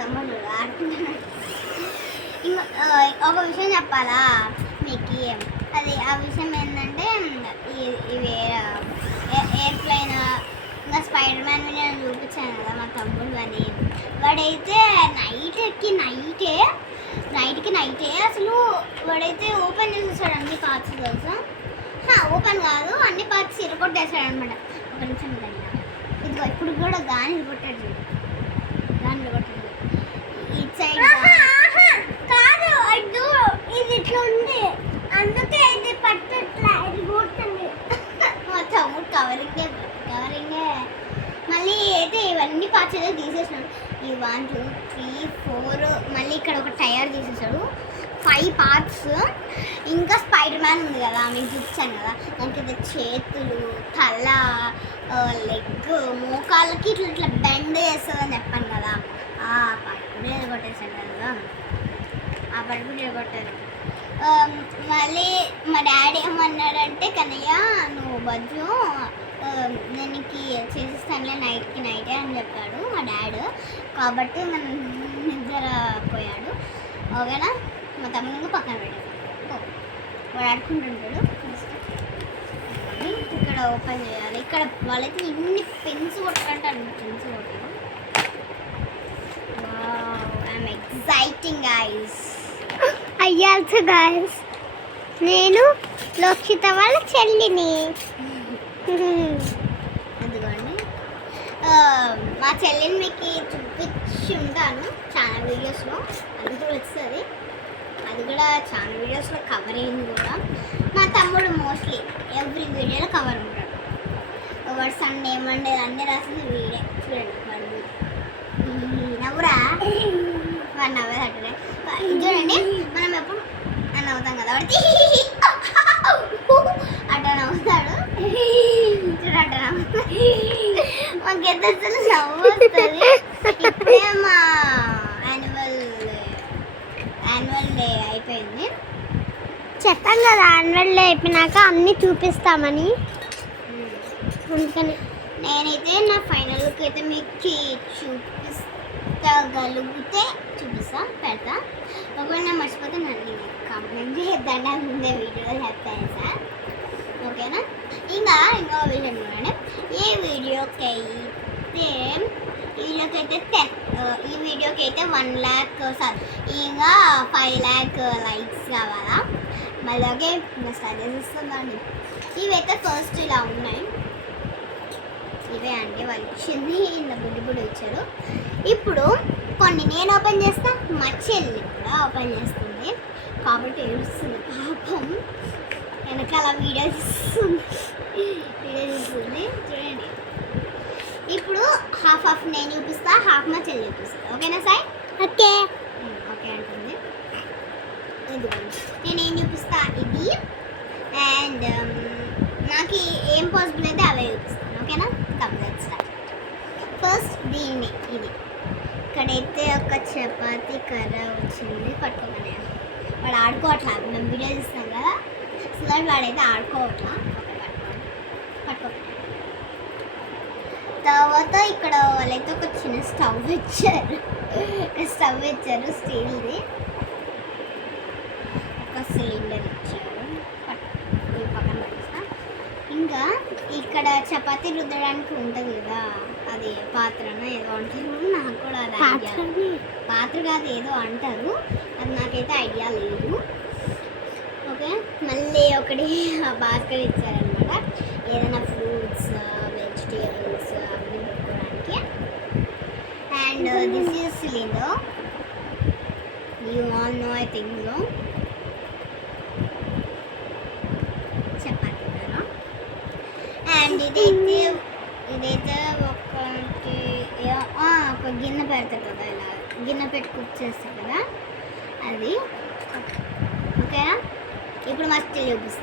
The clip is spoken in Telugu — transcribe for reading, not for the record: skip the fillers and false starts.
తమ్ముడు ఆడుకుంటున్నాడు. ఒక విషయం చెప్పాలా మీకు, అది ఆ విషయం ఏంటంటే ఇవి ఎయిర్ప్లైన్ ఇంకా స్పైడర్ మ్యాన్ నేను చూపించాను కదా మా తమ్ముడు అని. వాడైతే నైట్కి అసలు వాడైతే ఓపెన్ చేసేసాడు అన్ని పార్ట్స్ తెలుసా. ఓపెన్ కాదు, అన్ని పార్ట్స్ ఇరగొట్టేసాడు అనమాట. ఒక నిమిషం ఇదిగో ఇప్పుడు కూడా గాని ఇరగొట్టాడు, ఈ సైడ్ కాదు అడ్డు ఇది ఇట్లా ఉంది, అందుకే ఇది పట్టట్లా, ఇది పోతుంది. మా తమ్ముడు కవరింగే మళ్ళీ అయితే ఇవన్నీ పార్ట్స్ అయితే తీసేసాడు. ఈ 1 2 3 4 మళ్ళీ ఇక్కడ ఒక టైర్ తీసేసాడు. 5 పార్ట్స్. ఇంకా స్పైడర్ మ్యాన్ ఉంది కదా, మీకు చూపించాను కదా, దానికి చేతులు, తల, లెగ్, మోకాళ్ళకి ఇట్లా బెండ్ చేస్తుందని చెప్పాను కదా, ఆ పార్ట్ కూడా ఎరగొట్టేసాడు కదా, ఆ పార్ట్ కూడా ఎరగొట్టారు. మళ్ళీ మా డాడీ ఏమన్నాడంటే, కన్నయ్య నువ్వు బజ్జు నేను చేసిస్తానులే నైటే అని చెప్పాడు మా డాడీ. కాబట్టి మనం నిద్రపోయాడు. ఓకేనా, మా తమ్ముడు పక్కన పెట్టాడు, వాడు ఆడుకుంటుంటాడు. ఇక్కడ ఓపెన్ చేయాలి. ఇక్కడ వాళ్ళైతే ఇన్ని పెన్స్ కొట్టంటారు, పెన్స్ కొట్టారు. I'm exciting guys. అయ్యాల్సో గైస్, నేను లోక్షిత వాళ్ళ చెల్లిని. అందుకోండి, మా చెల్లిని మీకు చూపించి ఉంటాను చాలా వీడియోస్లో, అది కూడా వస్తుంది, అది కూడా చాలా వీడియోస్లో కవర్ అయింది కూడా. మా తమ్ముడు మోస్ట్లీ ఎవ్రీ వీడియోలో కవర్ ఉంటాడు. వాడు సండే మండే అన్నీ రాసింది వీడే. చూడండి వాడు నవ్వురా, వాడు నవ్వేదట్టుడే. చూడండి మనం ఎప్పుడు నవ్వుతాం కదా, వాడు అట్లా నవ్వుతాడు. చూడట మాకైతే అసలు నవ్వు వస్తుంది. ఇప్పుడే మా యాన్యువల్ డే అయిపోయింది. చెప్పాం కదా యాన్యువల్ డే అయిపోయినాక అన్నీ చూపిస్తామని, అందుకని నేనైతే నా ఫైనల్ లుక్ అయితే మీకు చూపిస్తగలిగితే పెడతా. ఒకవేళ నేను మర్చిపోతే నన్ను కామెంట్ చేద్దాం, ముందే వీడియోలో చెప్తాను సార్. ఓకేనా, ఇంకా విషయం చూడండి. ఈ వీడియోకి అయితే 1 lakh ఇంకా 5 lakh లైక్స్ కావాలా. మళ్ళీ ఓకే స్టార్ట్ చేసేస్తుందండి. ఇవైతే ఫస్ట్ ఇలా ఉన్నాయి, ఇవే అండి వాళ్ళు ఇచ్చింది. ఇలా బుడ్డి ఇచ్చారు. ఇప్పుడు కొన్ని నేను ఓపెన్ చేస్తా, మా చెల్లి కూడా ఓపెన్ చేస్తుంది కాబట్టి ఏడుస్తుంది పాపం. వెనకాల వీడియో చూస్తుంది చూడండి. ఇప్పుడు హాఫ్ నేను చూపిస్తా, హాఫ్ మా చెల్లి చూపిస్తా. ఓకేనా సార్? ఓకే ఓకే అంటుంది. నేనేం చూపిస్తా ఇది, అండ్ నాకు ఏం పాసిబుల్ అయితే అవే చూపిస్తాను. ఓకేనా, కంప్లీట్ స్టార్ట్. ఫస్ట్ దీన్ని ఇది ఇక్కడైతే ఒక చపాతీ కర్ర వచ్చింది, పట్టుకోమని. వాడు ఆడుకోవట్లా, మేము వీడియో చూస్తాం కదా, అసలు వాడైతే ఆడుకోవట్లా. పట్టుకో. తర్వాత ఇక్కడ వాళ్ళైతే ఒక చిన్న స్టవ్ ఇచ్చారు, స్టీల్ది. ఒక సిలిండర్ ఇచ్చారు, పక్కన పెట్టేస్తా. ఇంకా ఇక్కడ చపాతీ రుద్దడానికి ఉంటుంది కదా, అది పాత్రన ఏదో అంటారు, నాకు కూడా అది ఐడియా. పాత్ర కాదు ఏదో అంటారు, అది నాకైతే ఐడియా లేదు. ఓకే, మళ్ళీ ఒకటి బాస్కెట్ ఇచ్చారనమాట, ఏదైనా ఫ్రూట్స్ వెజిటేబుల్స్ అన్నీ పెట్టుకోవడానికి. And this is cylinder, you all know I think so. చపాతీ కదా. అండ్ ఇదైతే ఒక గిన్నె పెడతారు కదా, ఇలా గిన్నె పెట్టి కుక్ చేస్తారు కదా, అది. ఓకేనా, ఇప్పుడు మస్తు చూపిస్తాను.